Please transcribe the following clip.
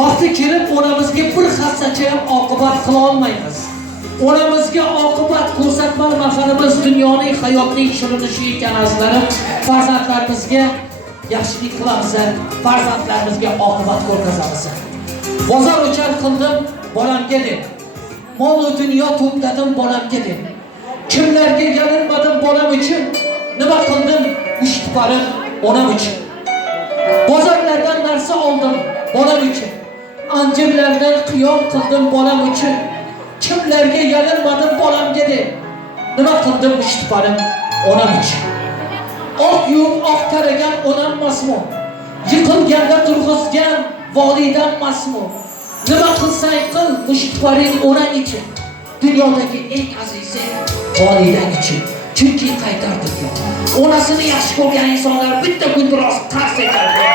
Vaqti kelib onamizga bir hassacha ham oqibat qila olmaymiz. Onamizga oqibat ko'rsatmaganimiz dunyoning, hayotning shirinishi ekan azizlarim. Farzandlarimizga yaxshilik qilamiz, farzandlarimizga oqibat ko'rsatamiz. Bozor o'char qildim, bolamga deb. Mol va dunyo to'pladim, bolamga deb. Kimlarga yalinmadim bolam uchun, nima qildim? Mushtiparim onam uchun. Bozorlardan narsa oldim bolam uchun. Anjirlardan qiyom qildim bolam uchun. Kimlarga yalinmadim bolamga deb. Nima qildim? Mushtiparim onam uchun. Oq yuvib oq taragan onam masmu. Yiqilganda turg'izgan volidam masmu. Nima qilsang qil, mushtiparing onang uchun. Dunyodagi eng azizi volidang uchun. Chunki qaytardi. Onasini yaxshi ko'rgan insonlar bitta kundiroz qarz etadi.